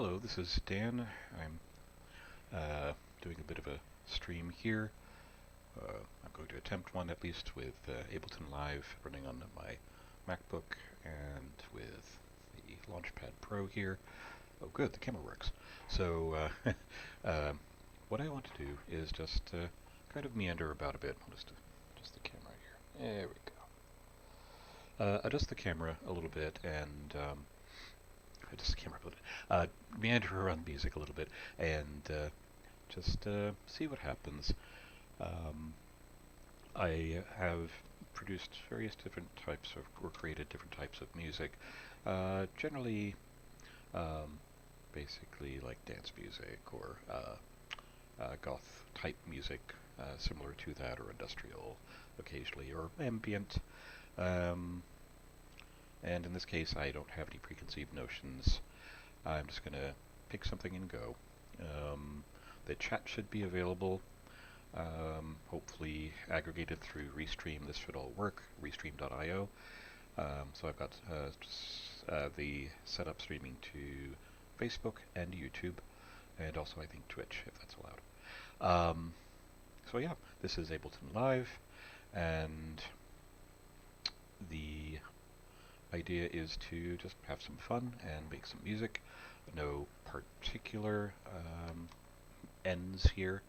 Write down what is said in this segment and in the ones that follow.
Hello, this is Dan. I'm doing a bit of a stream here. I'm going to attempt one at least with Ableton Live running on my MacBook and with the Launchpad Pro here. Oh good, the camera works. So what I want to do is just kind of meander about a bit. I'll just adjust the camera here. There we go. Adjust the camera a little bit and adjust the camera a little bit. Meander around music a little bit and just see what happens. I have produced various different types of, or created different types of music. Generally, basically like dance music or goth type music, similar to that, or industrial occasionally, or ambient. Um, and in this case, I don't have any preconceived notions. I'm just going to pick something and go. The chat should be available. Hopefully aggregated through Restream. This should all work. Restream.io. So I've got the setup streaming to Facebook and YouTube, and also I think Twitch, if that's allowed. So yeah, this is Ableton Live, and the idea is to just have some fun and make some music. No particular ends here,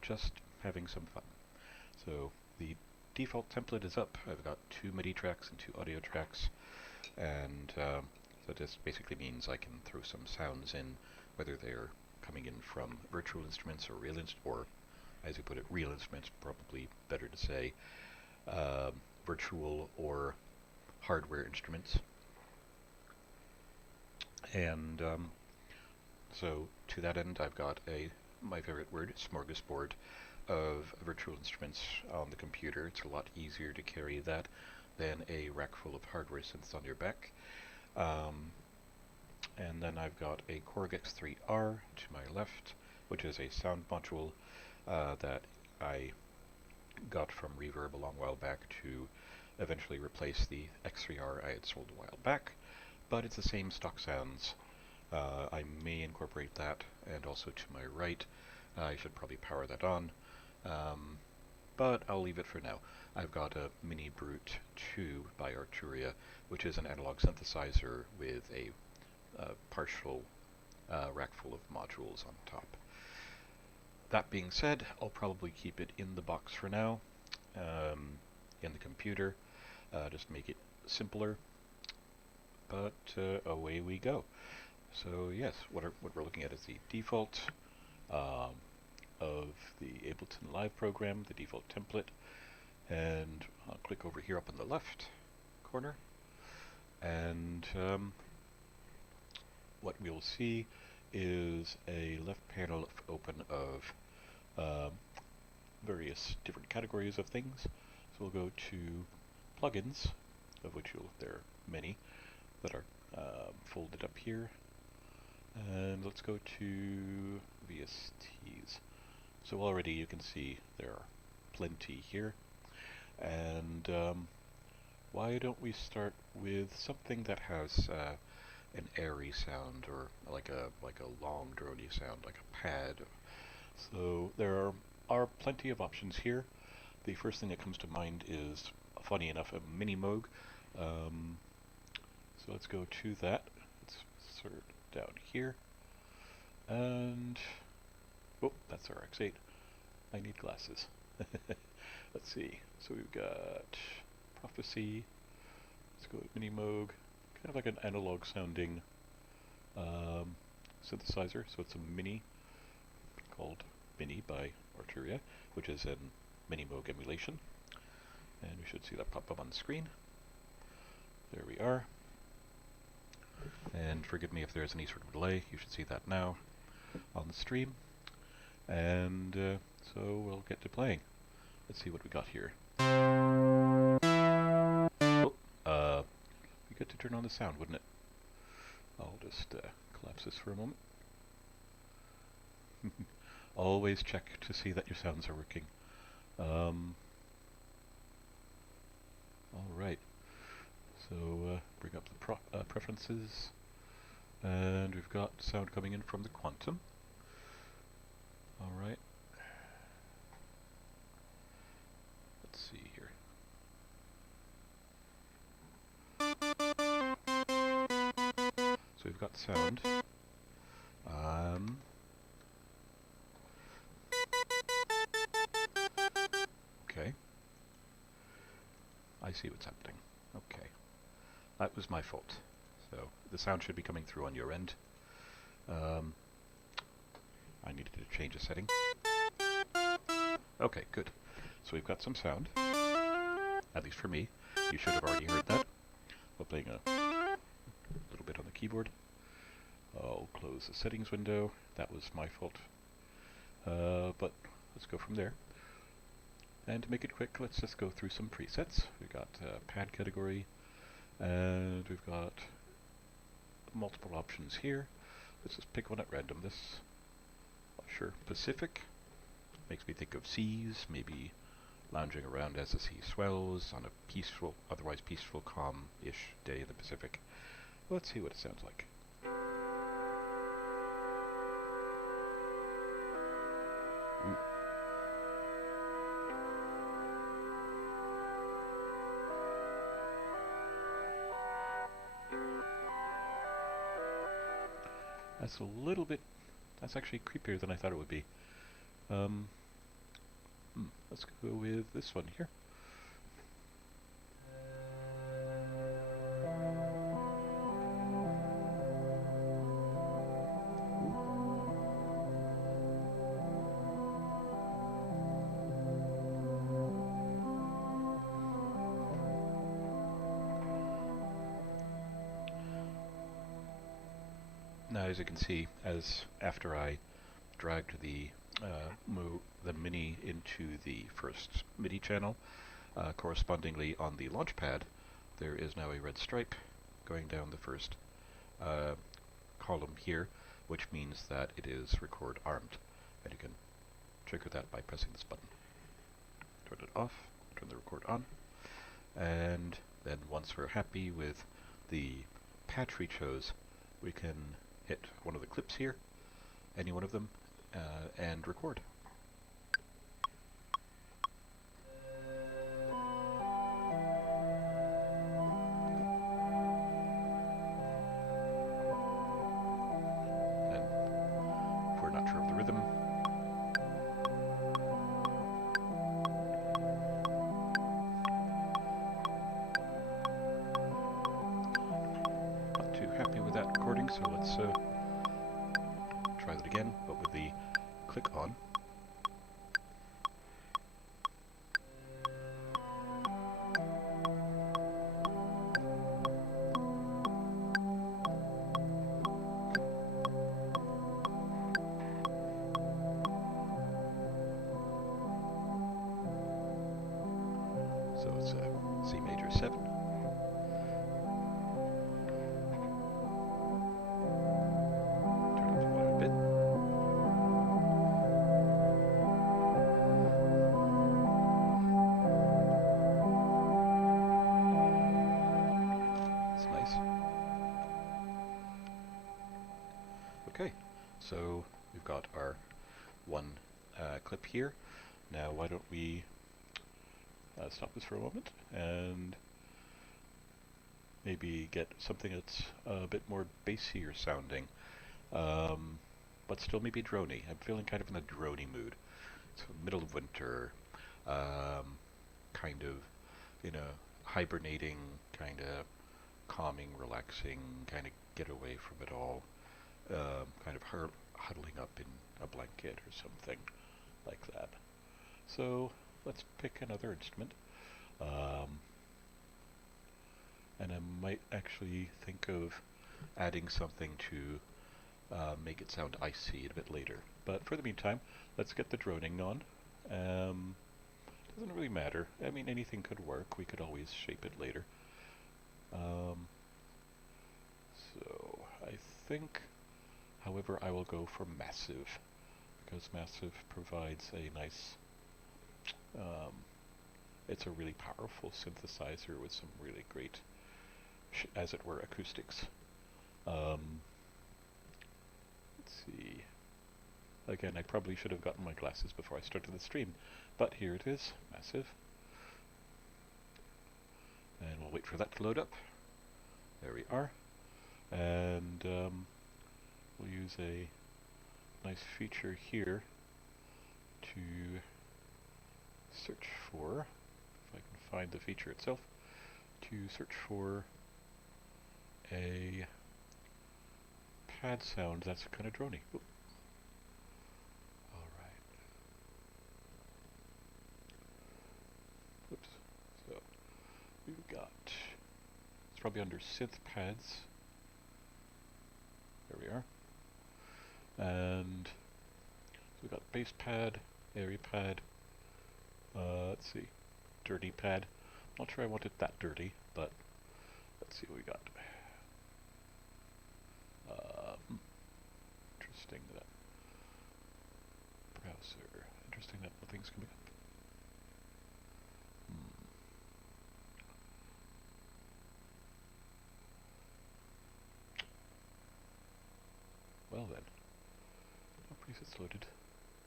just having some fun. So the default template is up. I've got 2 MIDI tracks and 2 audio tracks, and so this basically means I can throw some sounds in, whether they're coming in from virtual instruments or or as you put it, real instruments, probably better to say, virtual or hardware instruments. And so to that end, I've got my favorite word, smorgasbord, of virtual instruments on the computer. It's a lot easier to carry that than a rack full of hardware synths on your back. And then I've got a Korg X3R to my left, which is a sound module that I got from Reverb a long while back to eventually replace the X3R I had sold a while back, but it's the same stock sounds. I may incorporate that, and also to my right, I should probably power that on, but I'll leave it for now. I've got a Mini Brute 2 by Arturia, which is an analog synthesizer with a partial rack full of modules on top. That being said, I'll probably keep it in the box for now, in the computer, just make it simpler, but away we go. So yes, what we're looking at is the default of the Ableton Live program, the default template, and I'll click over here up in the left corner, and what we'll see is a left panel open of various different categories of things. So we'll go to plugins, of which there are many that are folded up here. And let's go to VSTs. So already you can see there are plenty here. And why don't we start with something that has an airy sound, or like a long drony sound, like a pad. So there are plenty of options here. The first thing that comes to mind is, funny enough, a Mini Moog. So let's go to that. Let's sort down here, and oh, that's our X8. I need glasses. Let's see. So we've got Prophecy. Let's go with Mini Moog. Kind of like an analog sounding synthesizer. So it's a Mini called Mini by Arturia, which is in Mini Moog emulation. And we should see that pop up on the screen. There we are. And forgive me if there's any sort of delay, you should see that now on the stream. And so we'll get to playing. Let's see what we got here. Oh, be good to turn on the sound, wouldn't it? I'll just collapse this for a moment. Always check to see that your sounds are working. Alright, so bring up the preferences. And we've got sound coming in from the Quantum. Alright. Let's see here. So we've got sound. Okay. I see what's happening. Okay. That was my fault. So the sound should be coming through on your end. I needed to change a setting. Okay, good. So we've got some sound. At least for me. You should have already heard that. While playing a little bit on the keyboard. I'll close the settings window. That was my fault. But let's go from there. And to make it quick, let's just go through some presets. We've got pad category, and we've got multiple options here. Let's just pick one at random. This, sure, Pacific. Makes me think of seas, maybe lounging around as the sea swells on a peaceful, otherwise peaceful, calm-ish day in the Pacific. Let's see what it sounds like. Ooh. That's a little bit, that's actually creepier than I thought it would be. Let's go with this one here. Now, as you can see, after I dragged the MIDI into the first MIDI channel, correspondingly on the Launchpad, there is now a red stripe going down the first column here, which means that it is record armed, and you can trigger that by pressing this button. Turn it off, turn the record on, and then once we're happy with the patch we chose, we can hit one of the clips here, any one of them, and record. And if we're not sure of the rhythm, not too happy with that recording, so let's try that again, but with the click on. So it's a C major 7. Okay, so we've got our one clip here. Now why don't we stop this for a moment and maybe get something that's a bit more bassier sounding, but still maybe droney. I'm feeling kind of in the droney mood. It's middle of winter, kind of, hibernating, kind of calming, relaxing, kind of get away from it all. Kind of huddling up in a blanket or something like that. So let's pick another instrument. And I might actually think of adding something to make it sound icy a bit later. But for the meantime, let's get the droning on. Doesn't really matter. I mean, anything could work. We could always shape it later. So I think, however, I will go for Massive, because Massive provides a nice, it's a really powerful synthesizer with some really great, as it were, acoustics. Again, I probably should have gotten my glasses before I started the stream, but here it is, massive. And we'll wait for that to load up. There we are. And we'll use a nice feature here to search for, if I can find the feature itself, to search for a pad sound that's kind of drony. Oop. Alright. Oops. So, we've got, it's probably under synth pads. There we are. And so we've got bass pad, airy pad, let's see, dirty pad. Not sure I want it that dirty, but let's see what we got. Interesting that browser. Interesting that nothing's coming up. Well then, no presets loaded.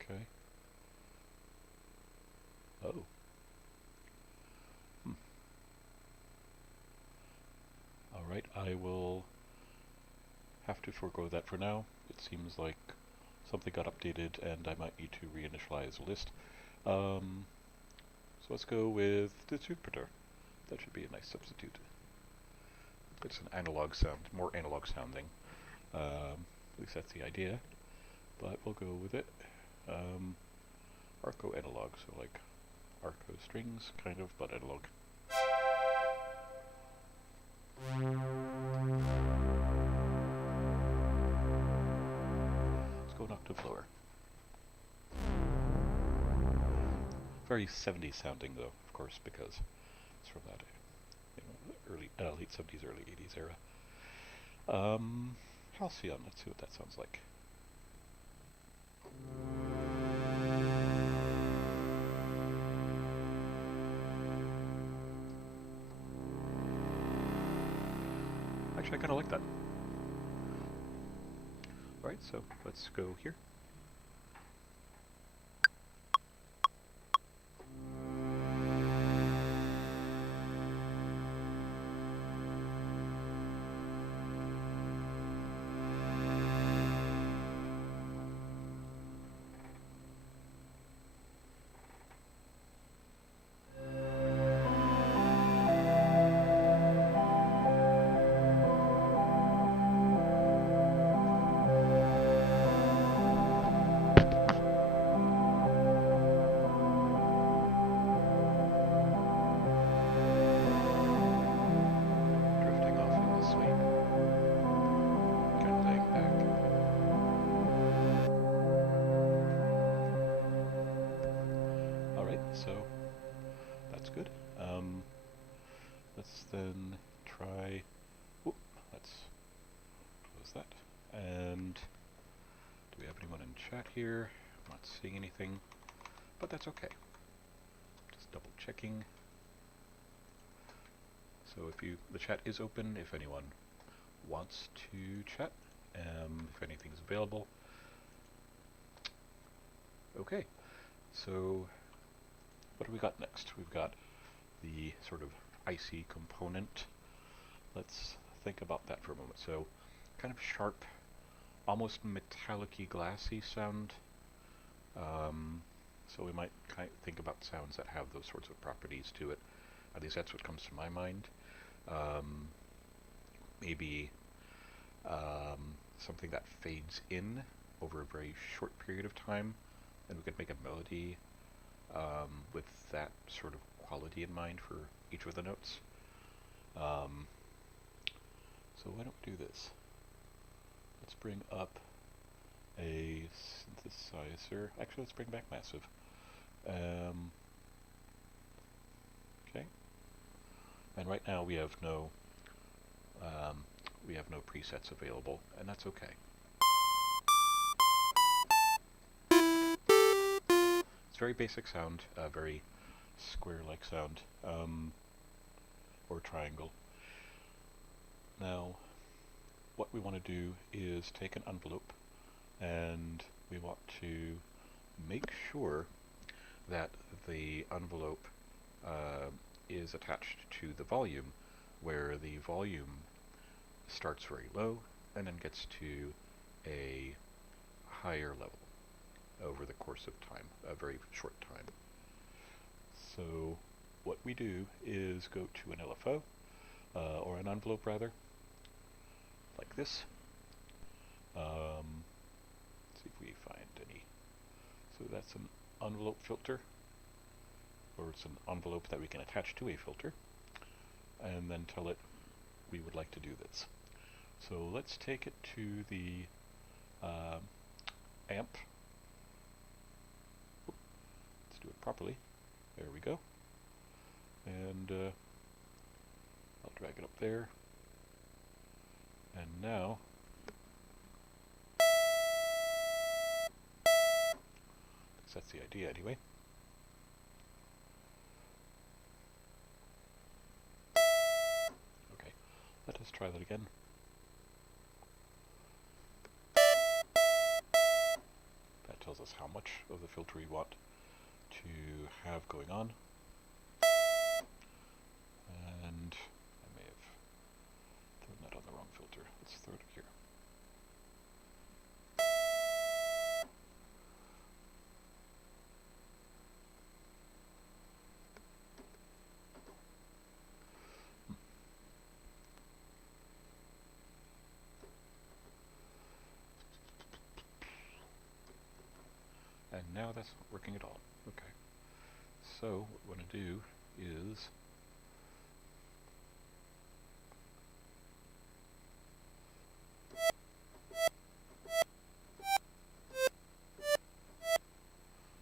Okay. Oh. Alright, I will have to forego that for now. It seems like something got updated and I might need to reinitialize a list. So let's go with the Jupiter. That should be a nice substitute. It's an analog sound, more analog sounding. At least that's the idea. But we'll go with it. Arco analog, so like Arco strings, kind of, but analog. Let's go an octave lower. Very 70s sounding though, of course, because it's from that early, late 70s, early 80s era. Halcyon, let's see what that sounds like. Actually, I kind of like that. Alright, so let's go here. Let's then try, whoop, let's close that. And do we have anyone in chat here? I'm not seeing anything, but that's okay. Just double checking. So if the chat is open, if anyone wants to chat, if anything's available. Okay, so what do we got next? We've got the sort of icy component. Let's think about that for a moment. So kind of sharp, almost metallic-y, glassy sound. So we might kind of think about sounds that have those sorts of properties to it. At least that's what comes to my mind. Maybe something that fades in over a very short period of time, and we could make a melody with that sort of quality in mind for each of the notes. So why don't we do this? Let's bring up a synthesizer. Actually, let's bring back Massive. Okay. And right now we have no presets available, and that's okay. It's very basic sound, very square-like sound, or triangle. Now, what we want to do is take an envelope and we want to make sure that the envelope is attached to the volume, where the volume starts very low and then gets to a higher level over the course of time, a very short time. So what we do is go to an LFO, or an envelope rather, like this. See if we find any. So that's an envelope filter, or it's an envelope that we can attach to a filter, and then tell it we would like to do this. So let's take it to the amp. Let's do it properly. There we go. And I'll drag it up there. And now, that's the idea anyway. Okay, let us try that again. That tells us how much of the filter we want to have going on. And I may have thrown that on the wrong filter. Let's throw it here. And now that's not working at all. Okay. So what we want to do is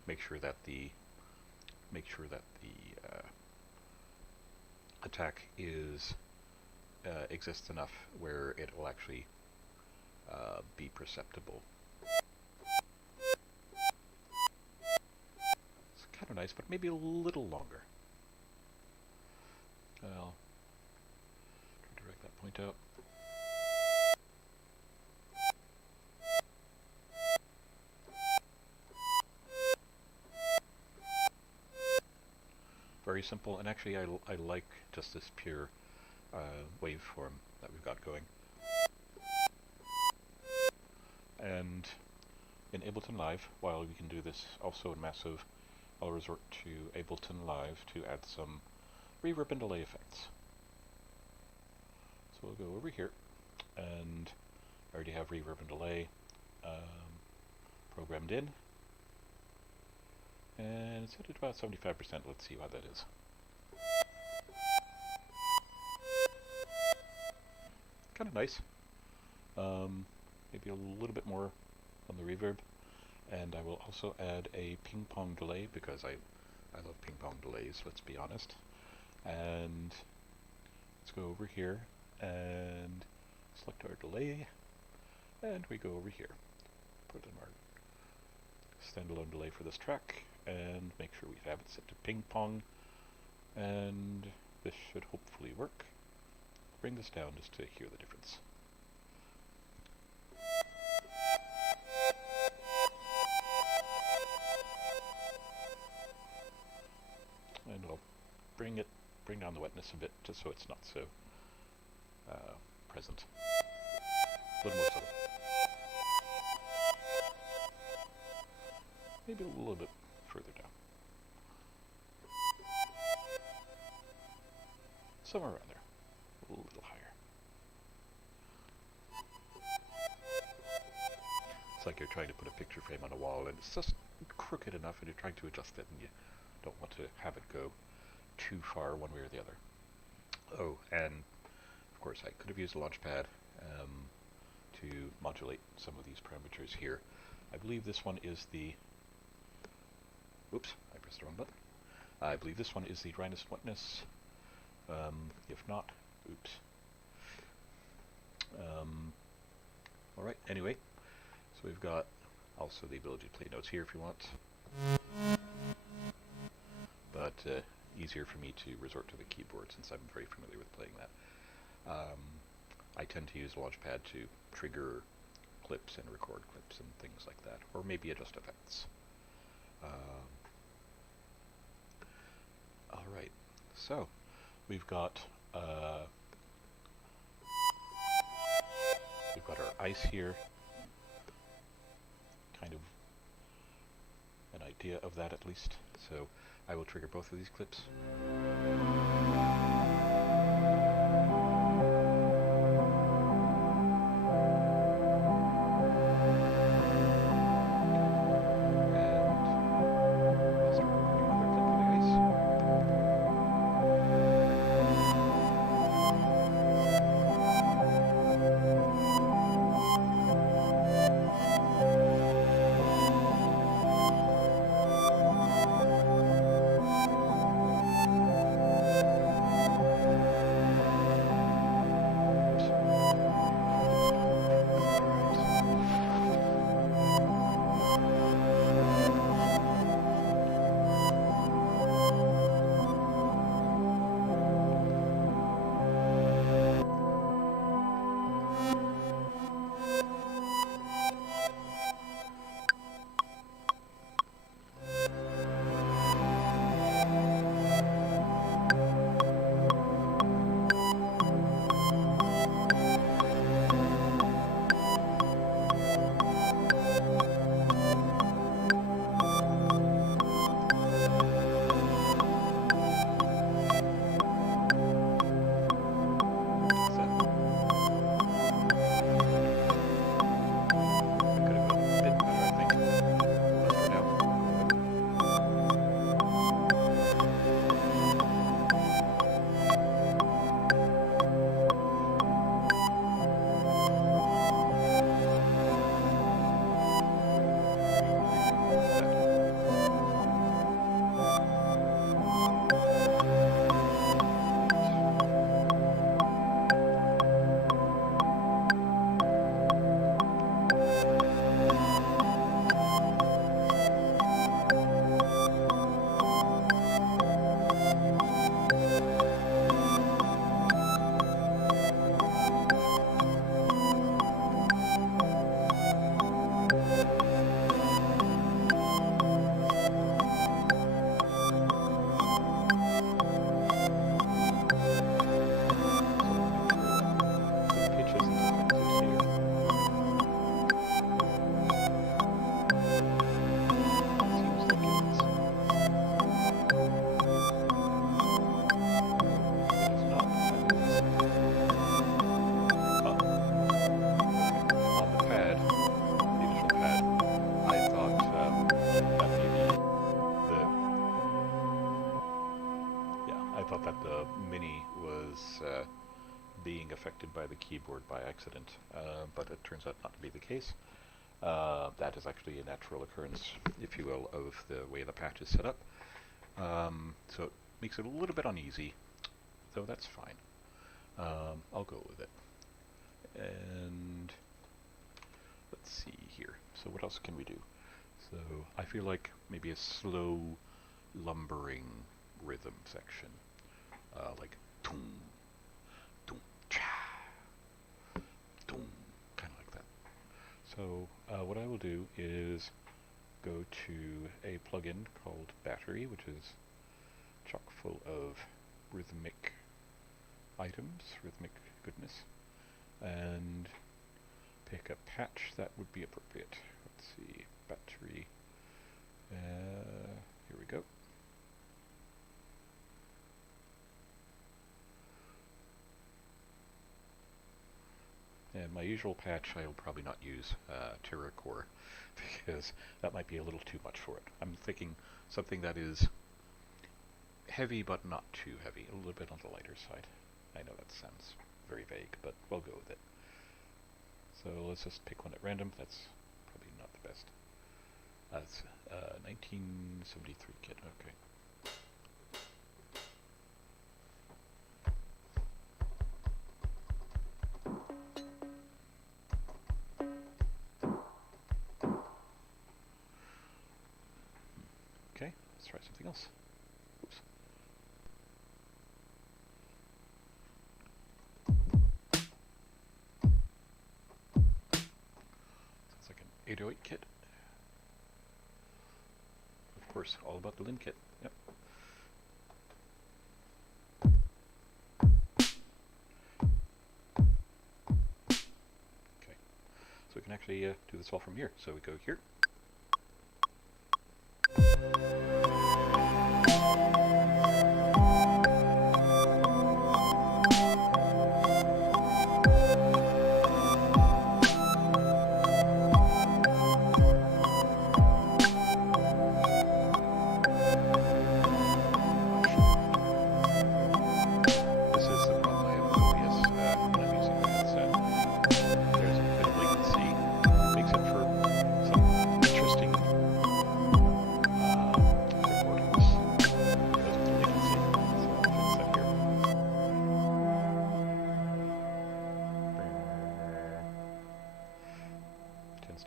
make sure that the attack is exists enough where it will actually be perceptible. It's kind of nice, but maybe a little longer. I'll try to direct that point out. Very simple, and actually I like just this pure waveform that we've got going. And in Ableton Live, while we can do this also in Massive, I'll resort to Ableton Live to add some reverb and delay effects. So we'll go over here, and I already have reverb and delay programmed in. And it's at about 75%. Let's see why that is. Kind of nice. Maybe a little bit more on the reverb. And I will also add a ping pong delay, because I love ping pong delays, let's be honest. And let's go over here and select our delay. And we go over here. Put in our standalone delay for this track, and make sure we have it set to ping pong, and this should hopefully work. Bring this down just to hear the difference. And I'll bring down the wetness a bit just so it's not so present. A little more subtle. Maybe a little bit further down. Somewhere around there. A little higher. It's like you're trying to put a picture frame on a wall and it's just crooked enough and you're trying to adjust it and you don't want to have it go too far one way or the other. Oh, and of course I could have used a Launchpad to modulate some of these parameters here. I believe this one is the... Oops, I pressed the wrong button. I believe this one is the dryness wetness. If not, oops. Alright, anyway, so we've got also the ability to play notes here if you want. But easier for me to resort to the keyboard since I'm very familiar with playing that. I tend to use Launchpad to trigger clips and record clips and things things like that, or maybe just effects. All right, so we've got our ice here, kind of an idea of that at least. So I will trigger both of these clips. Being affected by the keyboard by accident, but it turns out not to be the case. That is actually a natural occurrence, if you will, of the way the patch is set up. So it makes it a little bit uneasy, though that's fine. I'll go with it. And let's see here. So what else can we do? So I feel like maybe a slow, lumbering rhythm section, like toom, toom, cha, toom, kind of like that. So what I will do is go to a plugin called Battery, which is chock full of rhythmic items, rhythmic goodness, and pick a patch that would be appropriate. Let's see, Battery. Here we go. And my usual patch I'll probably not use, TerraCore, because that might be a little too much for it. I'm thinking something that is heavy but not too heavy, a little bit on the lighter side. I know that sounds very vague, but we'll go with it. So let's just pick one at random. That's probably not the best. That's 1973 kit, okay. Okay, let's try something else. Oops. Sounds like an 808 kit. course, all about the Lin kit. Yep. Okay, so we can actually do this all from here. So we go here.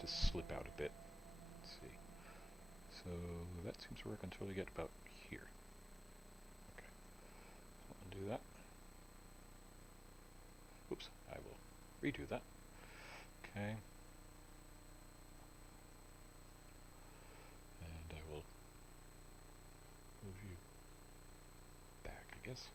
To slip out a bit. Let's see. So that seems to work until we get about here. Okay. I'll undo that. Oops, I will redo that. Okay. And I will move you back, I guess.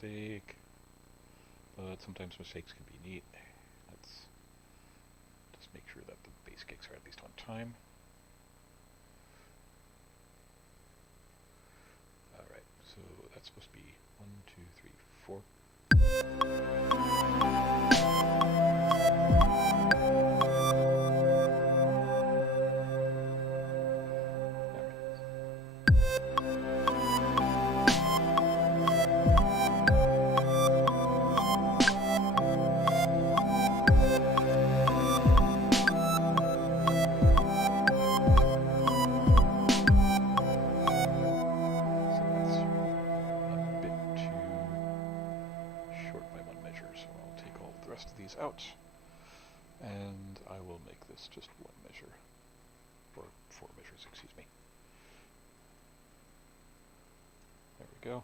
Mistake, but sometimes mistakes can be neat. Let's just make sure that the bass kicks are at least on time. Alright, so that's supposed to be 1, 2, 3, 4. Out, and I will make this just one measure, or 4 measures, excuse me. There we go.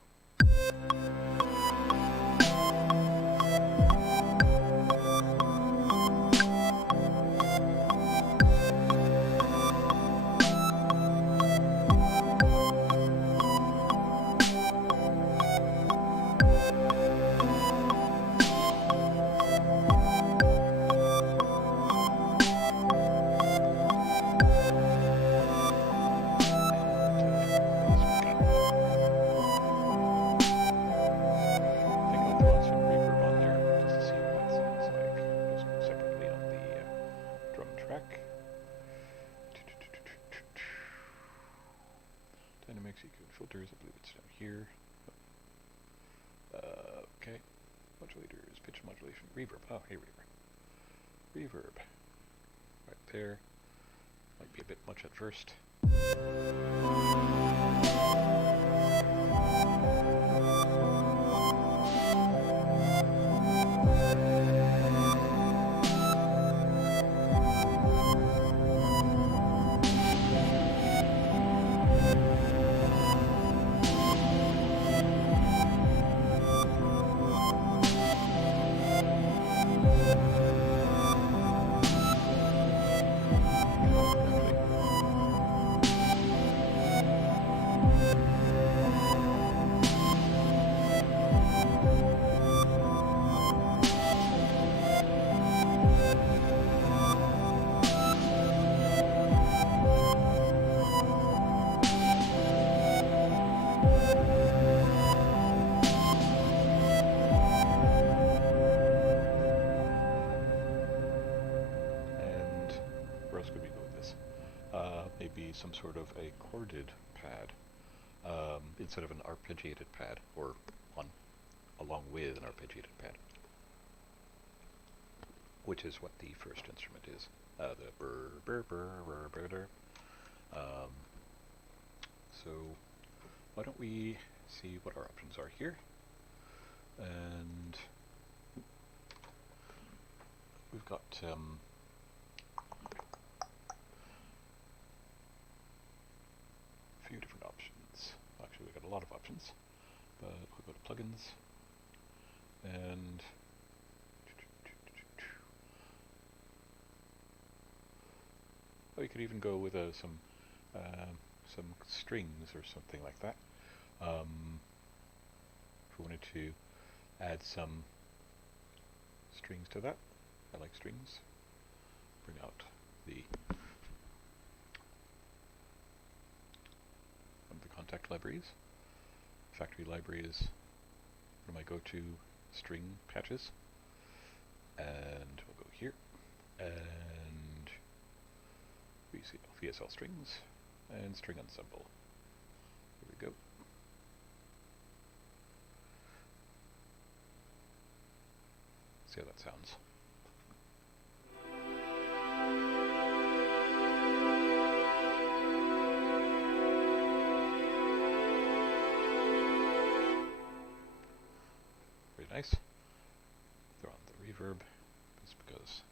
Filters, I believe it's down here. Okay. Modulators, pitch modulation, reverb. Oh, hey, reverb. Reverb. Right there. Might be a bit much at first. Maybe some sort of a chorded pad instead of an arpeggiated pad, or one along with an arpeggiated pad, which is what the first instrument is. The brr brr brr brr brr brr. So why don't we see what our options are here, and we've got buttons, and oh, you could even go with some strings or something like that. If we wanted to add some strings to that, I like strings. Bring out one of the contact libraries. Factory library is one of my go-to string patches. And we'll go here, and VSL strings, and string ensemble. Here we go. See how that sounds. Very nice. Throw on the reverb, just because.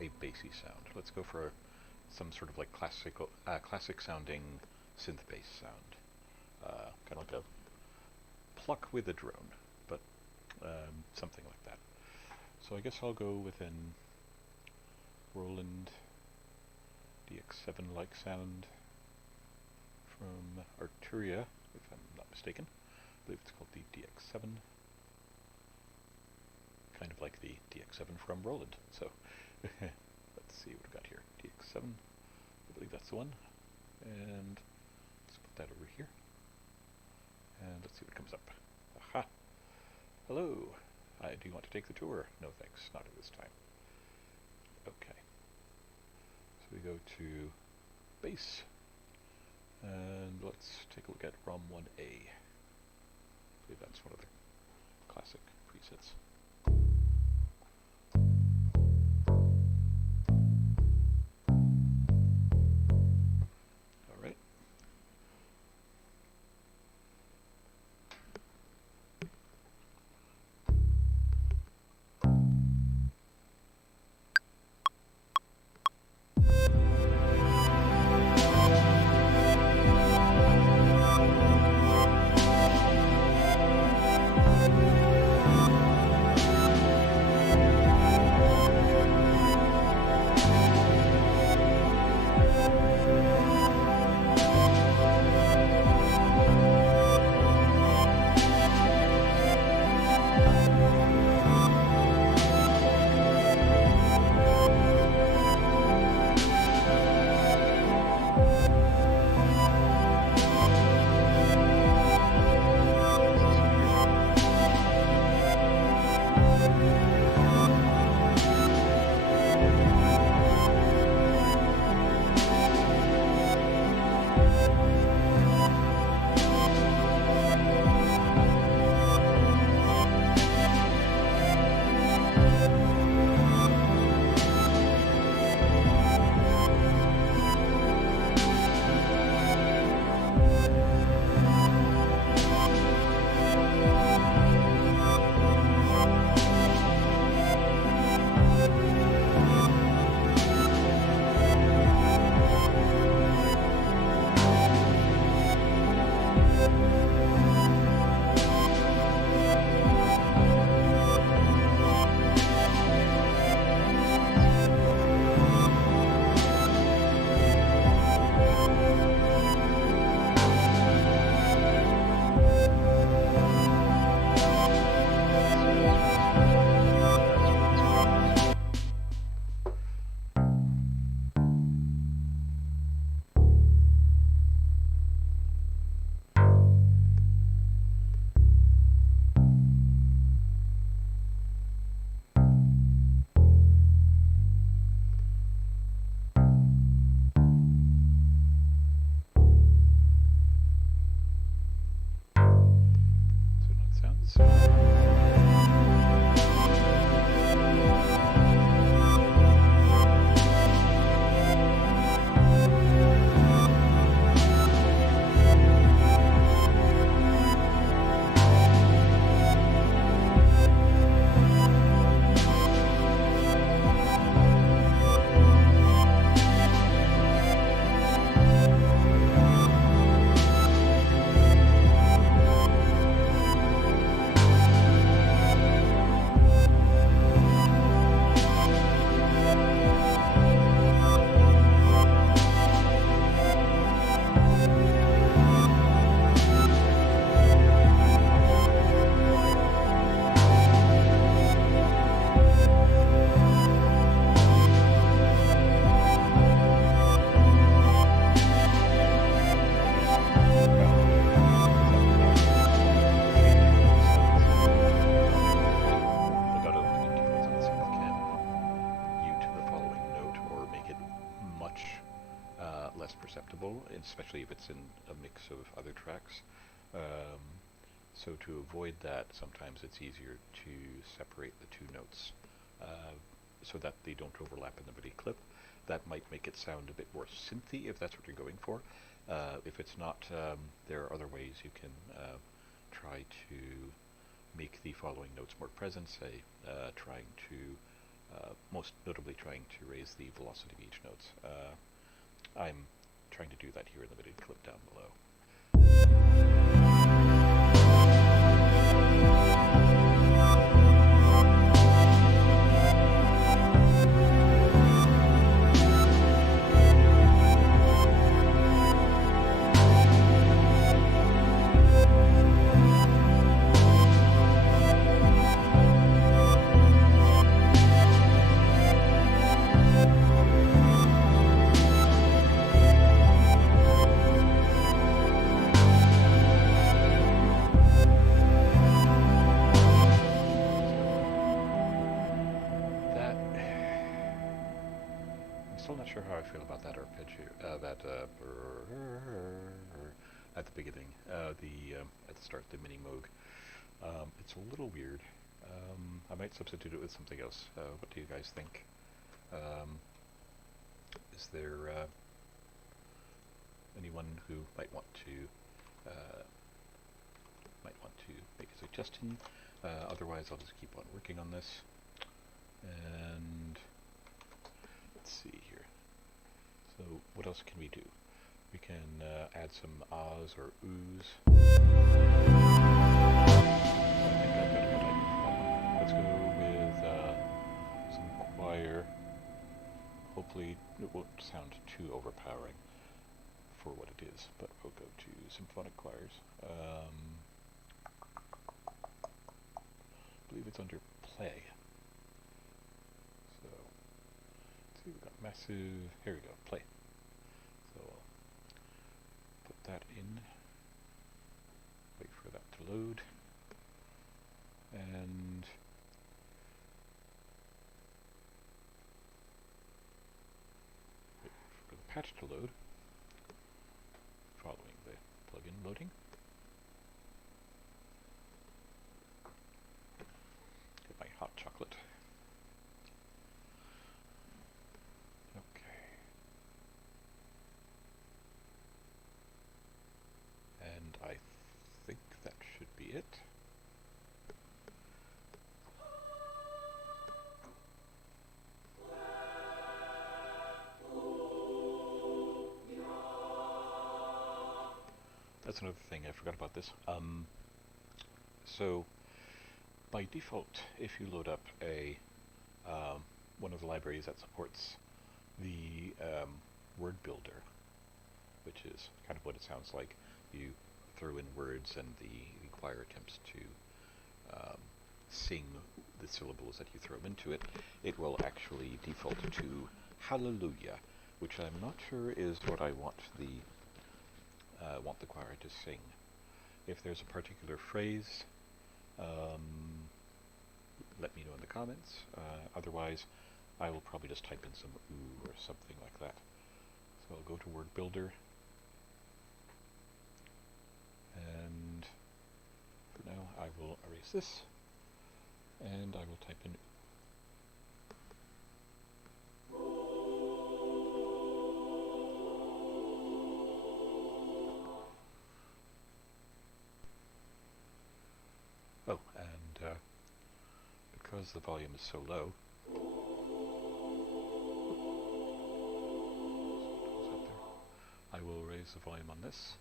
A bassy sound. Let's go for some sort of like classic sounding synth bass sound. Kind of like a pluck with a drone, but something like that. So I guess I'll go with an Roland DX7-like sound from Arturia, if I'm not mistaken. I believe it's called the DX7. Kind of like the DX7 from Roland. So let's see what we got here. DX7, I believe that's the one. And let's put that over here. And let's see what comes up. Aha! Hello! Do you want to take the tour? No thanks, not at this time. Okay. So we go to bass. And let's take a look at ROM1A. I believe that's one of the classic presets. perceptible, especially if it's in a mix of other tracks. Um, so to avoid that, sometimes it's easier to separate the two notes so that they don't overlap in the MIDI clip. That might make it sound a bit more synthy if that's what you're going for. If it's not, there are other ways you can try to make the following notes more present, say trying to, most notably trying to raise the velocity of each note. I'm trying to do that here in the MIDI clip down below. Still not sure how I feel about that arpeggio, at the beginning, at the start, the mini moog. It's a little weird. I might substitute it with something else. What do you guys think? Is there anyone who might want to make a suggestion? Otherwise, I'll just keep on working on this. And let's see here. So what else can we do? We can add some ahs or oohs. Let's go with some choir. Hopefully it won't sound too overpowering for what it is, but we'll go to symphonic choirs. I believe it's under play. So let's see, we've got massive, here we go, play. So I'll put that in, wait for that to load, and Launchpad to load, following the plugin loading. Get my hot chocolate. Okay. And I think that should be it. That's another thing, I forgot about this. So by default, if you load up a one of the libraries that supports the word builder, which is kind of what it sounds like, you throw in words and the choir attempts to sing the syllables that you throw into it, it will actually default to Hallelujah, which I'm not sure is what I want the choir to sing. If there's a particular phrase, let me know in the comments. Otherwise, I will probably just type in some ooh or something like that. So I'll go to Word Builder, and for now I will erase this, and I will type in oh, and because the volume is so low, I will raise the volume on this.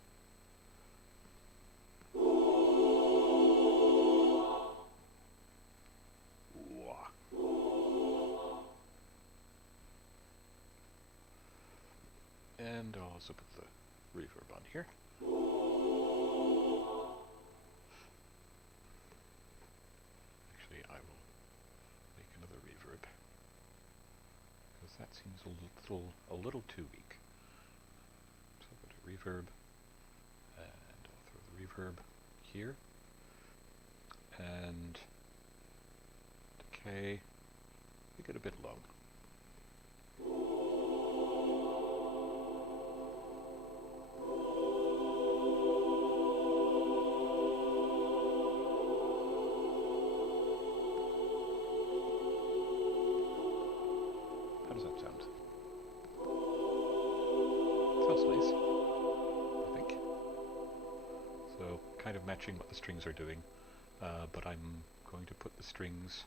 And I'll also put the reverb on here. Actually, I will make another reverb, because that seems a little too weak. So I'll go to reverb, and I'll throw the reverb here, and decay, make it a bit low. How does that sound? Sounds nice, I think. So, kind of matching what the strings are doing, but I'm going to put the strings,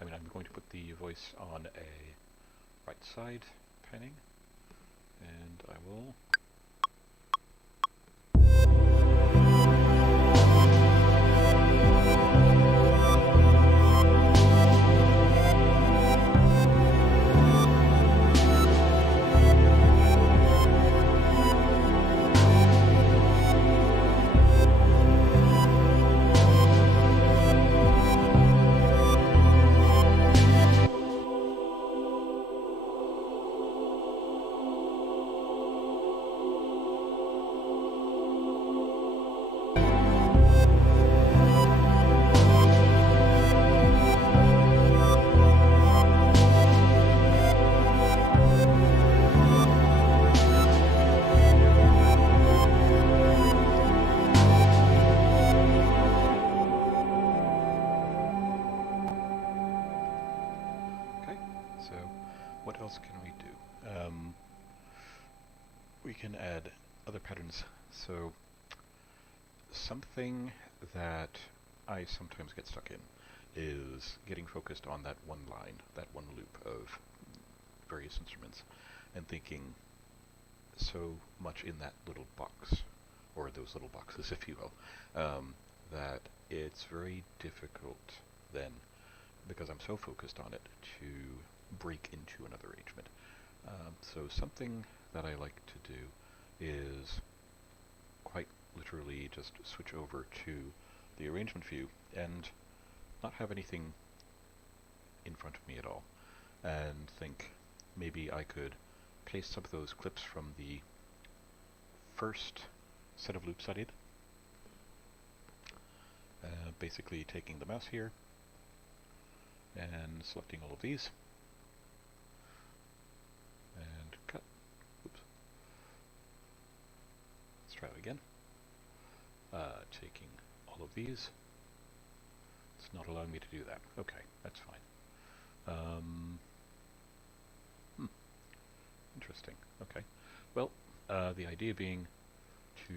I'm going to put the voice on a right side panning, and I will what else can we do? We can add other patterns. So something that I sometimes get stuck in is getting focused on that one line, that one loop of various instruments, and thinking so much in that little box, or those little boxes, if you will, that it's very difficult then, because I'm so focused on it, to break into another arrangement. So something that I like to do is quite literally just switch over to the arrangement view and not have anything in front of me at all, and think maybe I could place some of those clips from the first set of loops I did. Basically taking the mouse here and selecting all of these and cut. Oops. Let's try it again. Taking all of these. It's not allowing me to do that. Okay, that's fine. Interesting. Okay. Well, the idea being to...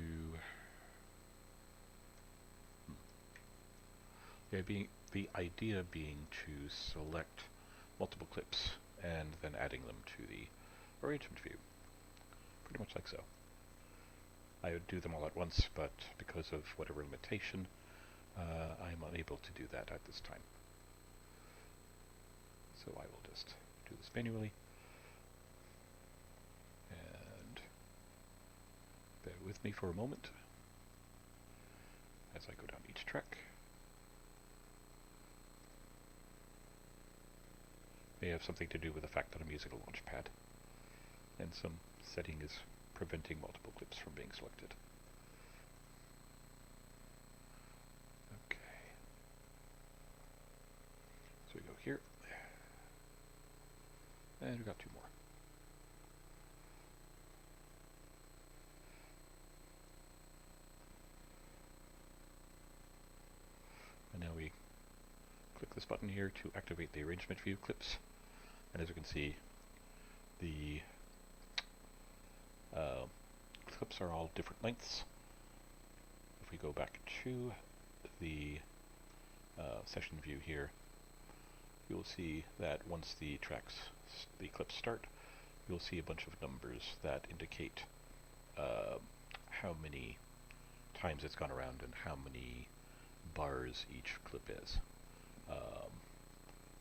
The idea being to select multiple clips and then adding them to the arrangement view. Pretty much like so. I would do them all at once, but because of whatever limitation, I'm unable to do that at this time. So I will just do this manually. And bear with me for a moment as I go down each track. May have something to do with the fact that I'm using a Launchpad, and some setting is preventing multiple clips from being selected. Okay. So we go here, and we've got two more. And now we click this button here to activate the arrangement view clips. And as you can see, the clips are all different lengths. If we go back to the session view here, you'll see that once the clips start, you'll see a bunch of numbers that indicate how many times it's gone around and how many bars each clip is.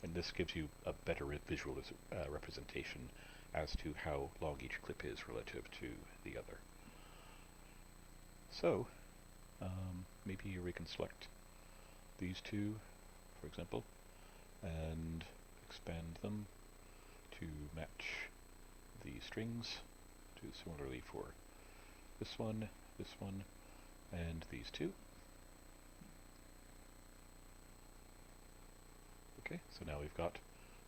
And this gives you a better visual representation as to how long each clip is relative to the other. So, maybe we can select these two, for example, and expand them to match the strings. Do similarly for this one, and these two. Okay, so now we've got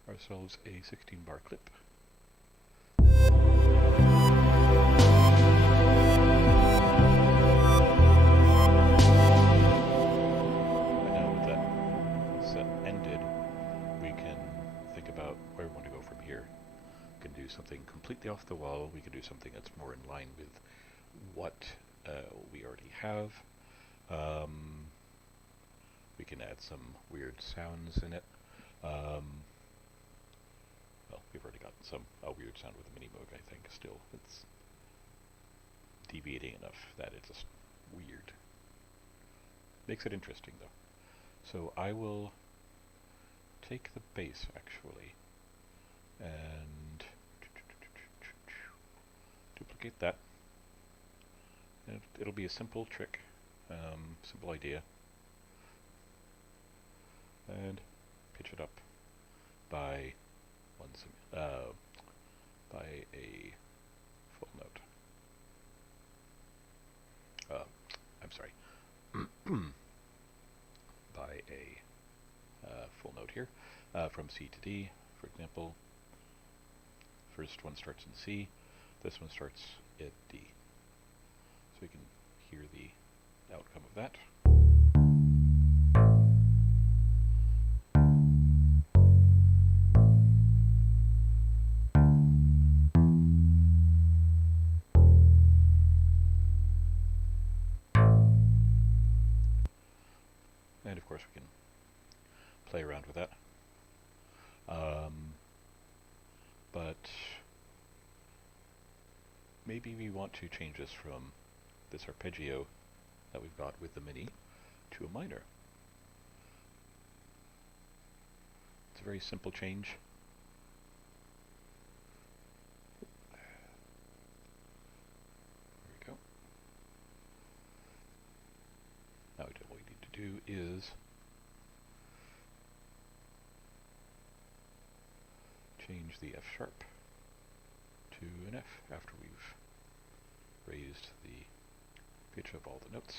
ourselves a 16-bar clip. And now with that set ended, we can think about where we want to go from here. We can do something completely off the wall, we can do something that's more in line with what we already have. We can add some weird sounds in it. Well, we've already got a weird sound with the mini Moog, I think. Still, it's deviating enough that it's just weird. Makes it interesting, though. So I will take the bass, actually, and duplicate that. And it'll be a simple trick, simple idea. And pitch it up by by a full note. I'm sorry. By a full note here, from C to D, for example. First one starts in C. This one starts at D. So you can hear the outcome of that. And of course we can play around with that. But maybe we want to change this from this arpeggio that we've got with the mini to a minor. It's a very simple change. There we go. Now what we need to do is change the F sharp to an F after we've raised the pitch of all the notes.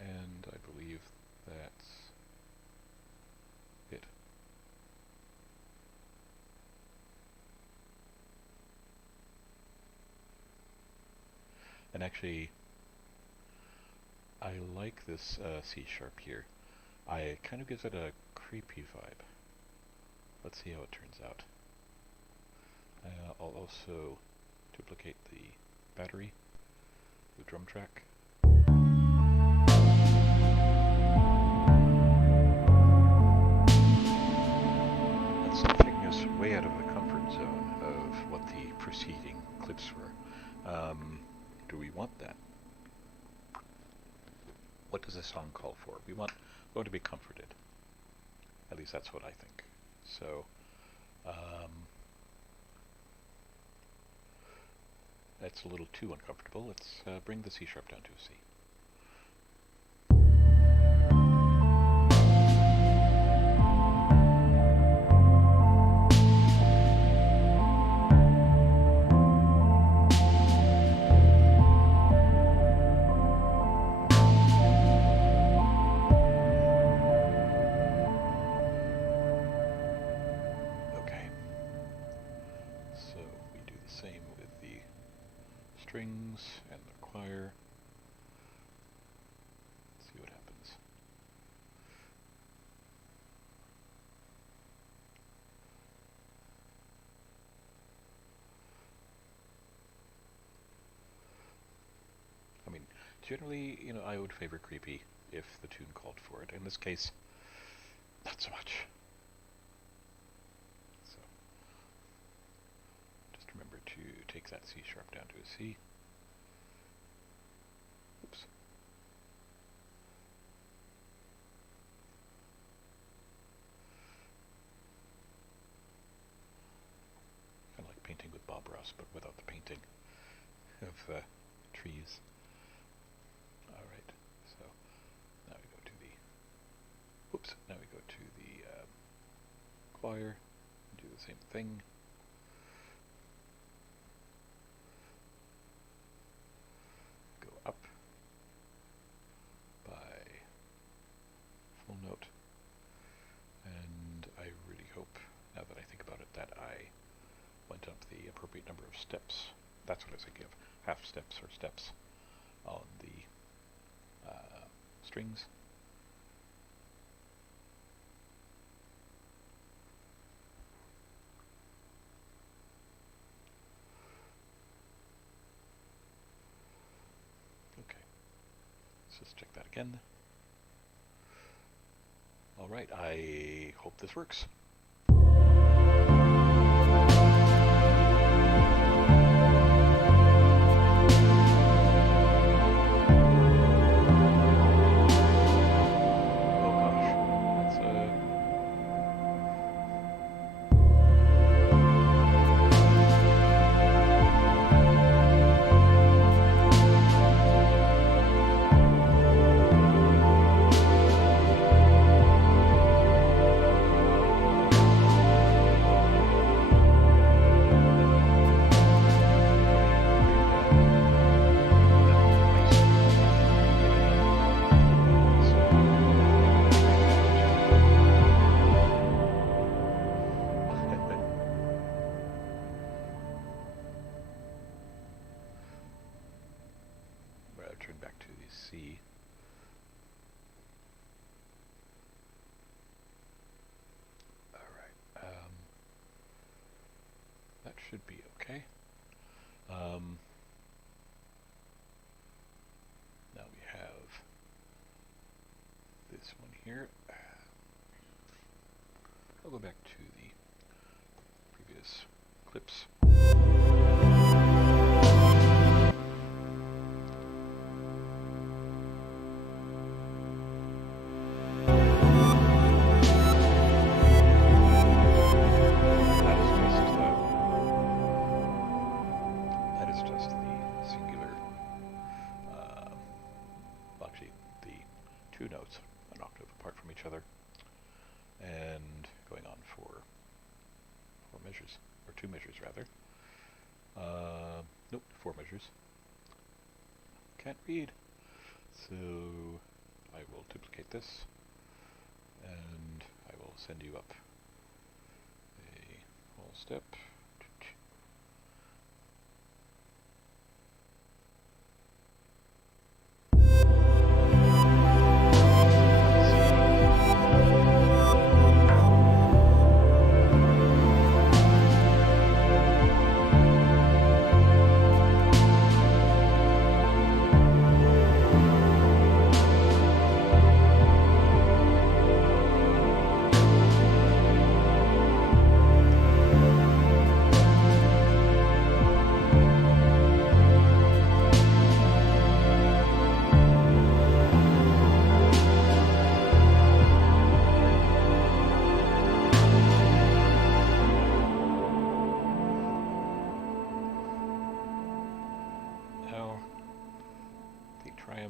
And I believe that's it. And actually, I like this C sharp here. It kind of gives it a creepy vibe. Let's see how it turns out. I'll also duplicate the battery, the drum track. That's taking us way out of the comfort zone of what the preceding clips were. Do we want that? What does this song call for? We want to be comforted. At least that's what I think. So, that's a little too uncomfortable. Let's bring the C sharp down to a C. Strings and the choir. Let's see what happens. I mean, generally, I would favor creepy if the tune called for it. In this case, not so much. So, just remember to take that C sharp down to a C. Oops. Kind of like painting with Bob Ross, but without the painting of trees. Alright, so now we go to the choir, do the same thing. Go up by full note, and I really hope, now that I think about it, that I went up the appropriate number of steps. That's what I was thinking of, half steps or steps on the strings. Okay, let's just check that again. Alright, I hope this works. Turn back to the C. Alright, that should be okay. Now we have this one here. I'll go back to the previous clips. Two notes an octave apart from each other, and going on for 4 measures, or 2 measures rather. Nope, 4 measures. Can't read. So I will duplicate this, and I will send you up a whole step.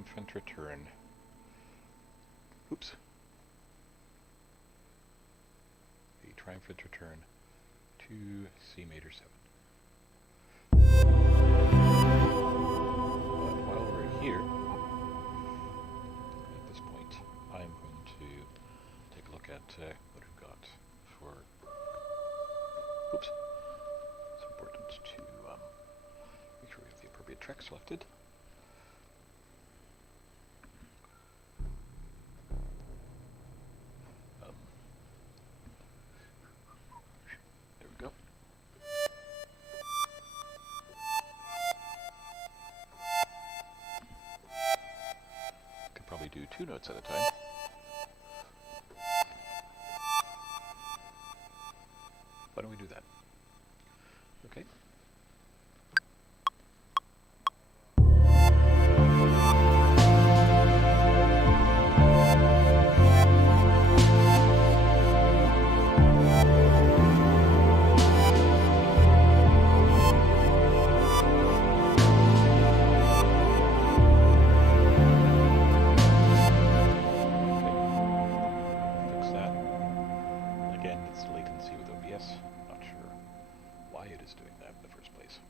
triumphant return. Oops. A triumphant return to C major 7. But while we're here, at this point, I'm going to take a look at what we've got for... Oops. It's important to make sure we have the appropriate track selected. There we go. Could probably do 2 notes at a time. Why don't we do that? Okay.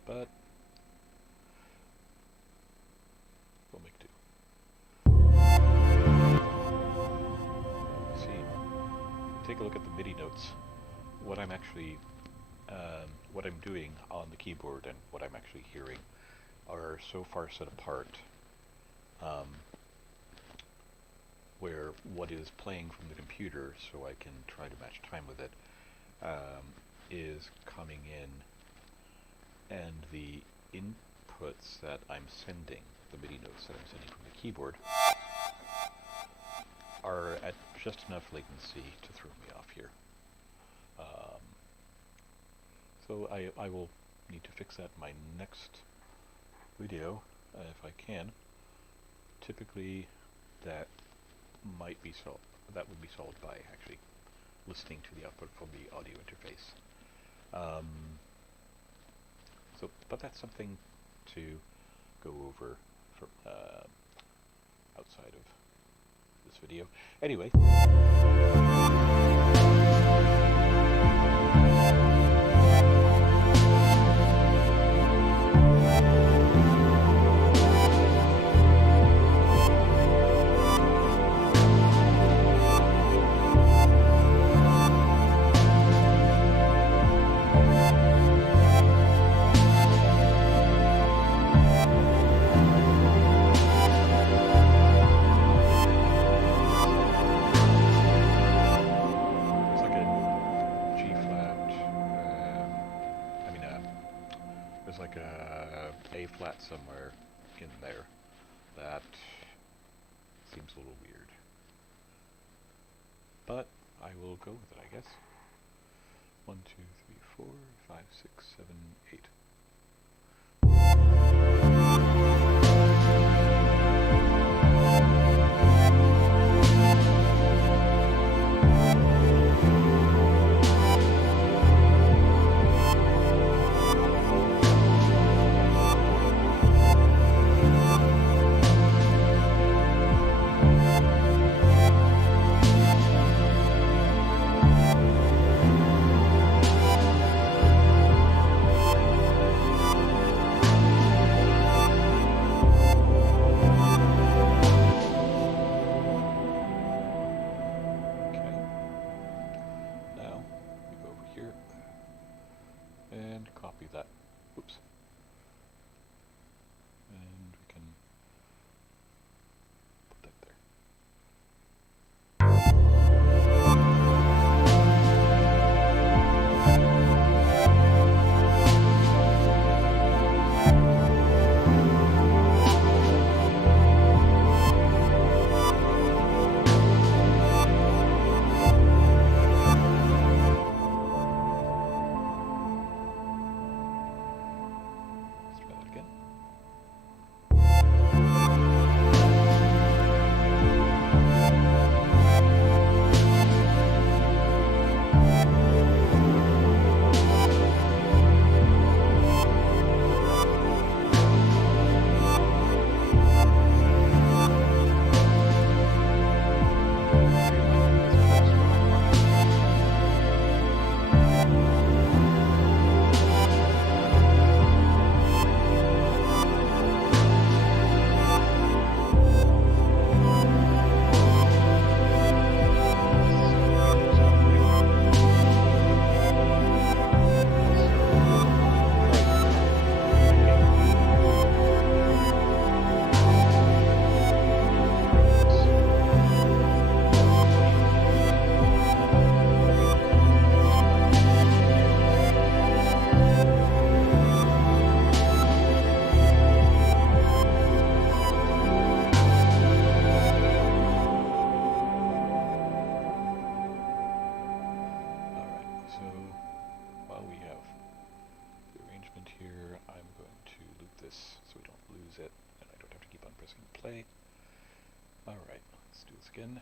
But we'll make do. See, take a look at the MIDI notes. What I'm actually, what I'm doing on the keyboard and what I'm actually hearing are so far set apart, where what is playing from the computer, so I can try to match time with it, is coming in. And the inputs that I'm sending, the MIDI notes that I'm sending from the keyboard, are at just enough latency to throw me off here. So I will need to fix that in my next video, if I can. Typically, that might be solved. That would be solved by actually listening to the output from the audio interface. But that's something to go over for, outside of this video. Anyway. A flat somewhere in there. That seems a little weird. But I will go with it, I guess. 1, 2, 3, 4, 5, 6, 7, 8. Copy that. Oops. And we can put that there. while we have the arrangement here, I'm going to loop this so we don't lose it, and I don't have to keep on pressing play. Alright, let's do this again.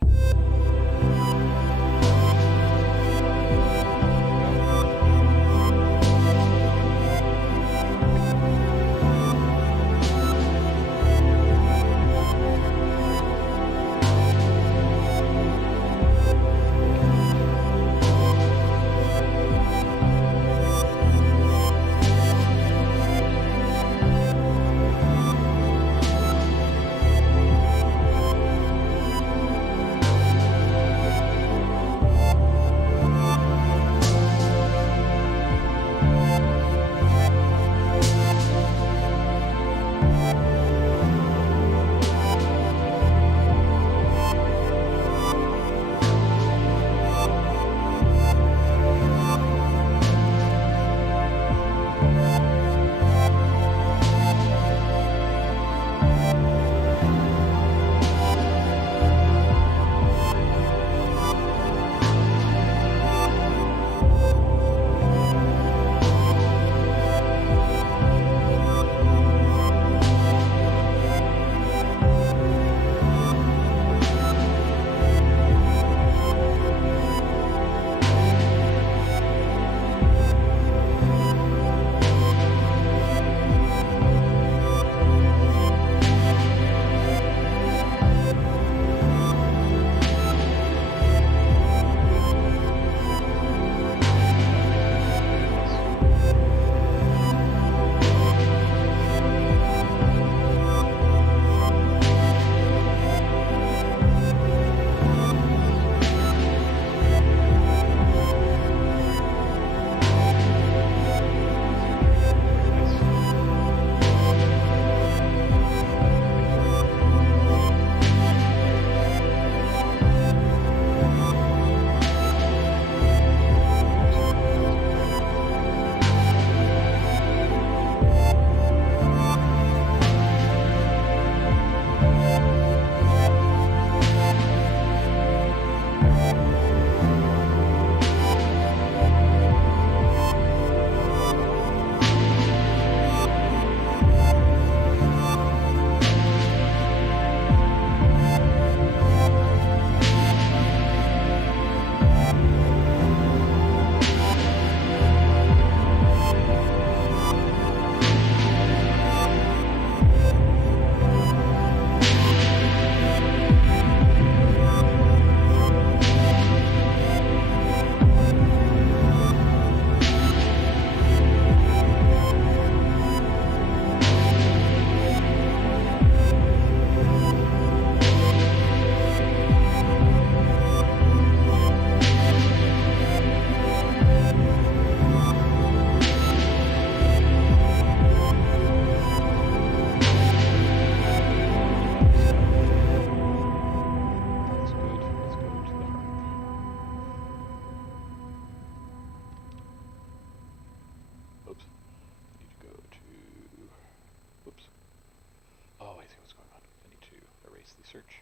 Search.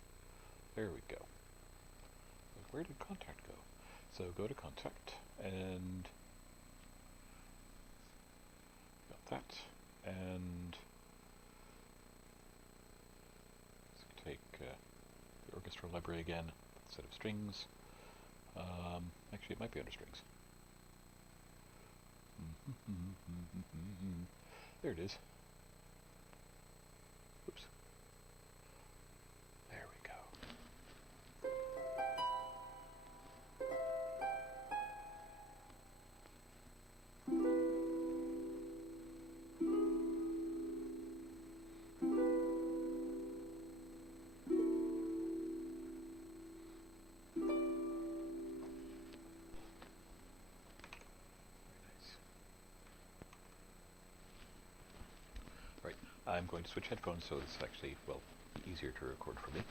There we go. Where did contact go? So go to contact and got that, and let's take the orchestra library again, set of strings. Actually, it might be under strings. There it is. Oops. There we go. I'm going to switch headphones so it's actually, well, easier to record for me.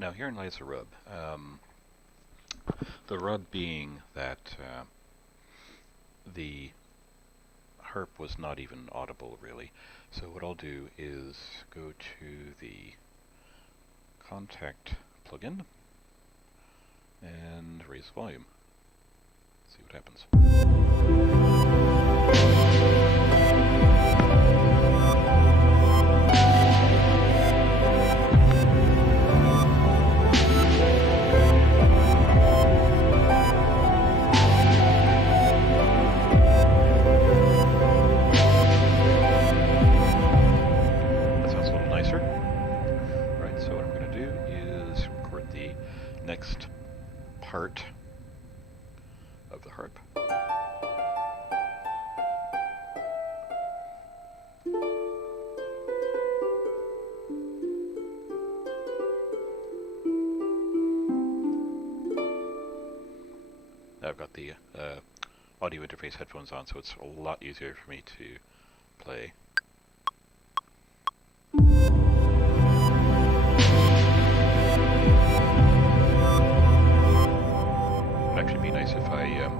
Now herein lies the rub. The rub being that the harp was not even audible really. So what I'll do is go to the contact plugin and raise the volume. See what happens. That sounds a little nicer. Right, so what I'm going to do is record the next part of the harp. I've got the audio interface headphones on, so it's a lot easier for me to play. It'd actually be nice if I,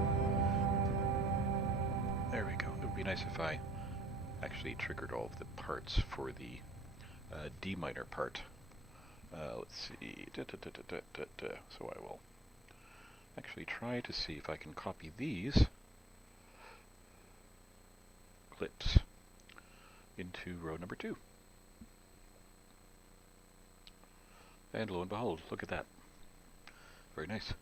there we go. It would be nice if I actually triggered all of the parts for the D minor part. Let's see, so I will actually try to see if I can copy these clips into row number 2. And lo and behold, look at that. Very nice.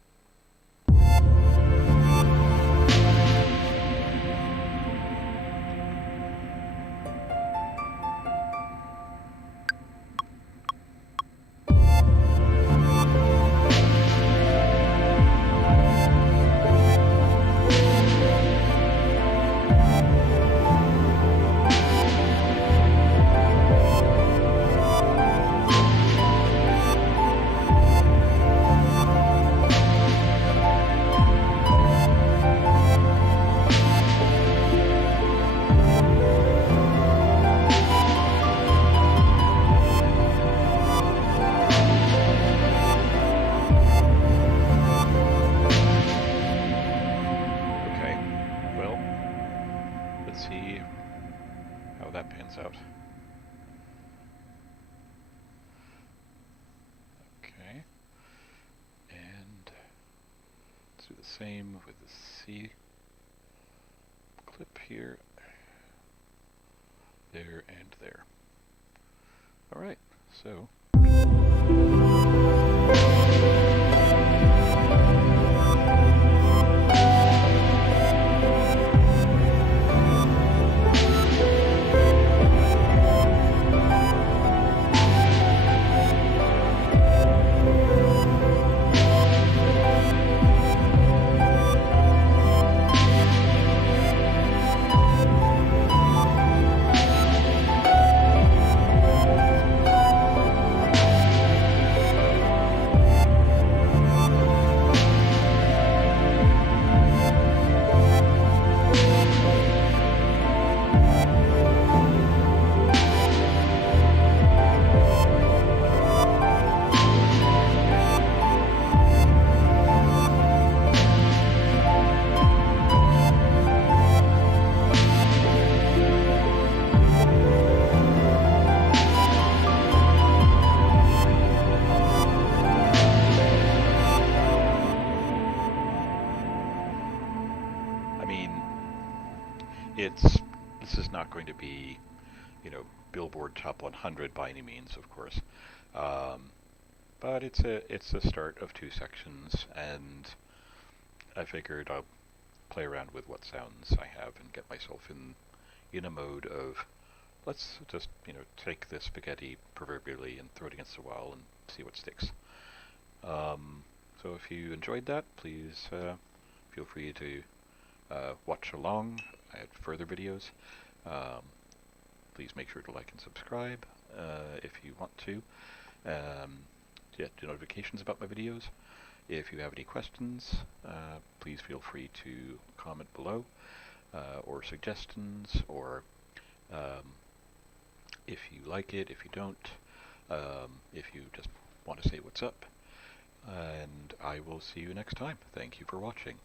See how that pans out. Okay, and let's do the same with the C clip here, there, and there. All right, so. This is not going to be, you know, Billboard Top 100 by any means, of course, but it's a start of 2 sections, and I figured I'll play around with what sounds I have and get myself in a mode of let's just, you know, take this spaghetti proverbially and throw it against the wall and see what sticks. So if you enjoyed that, please feel free to watch along. I had further videos. Please make sure to like and subscribe if you want to get notifications about my videos. If you have any questions, please feel free to comment below, or suggestions, or if you like it, if you don't, if you just want to say what's up, and I will see you next time. Thank you for watching.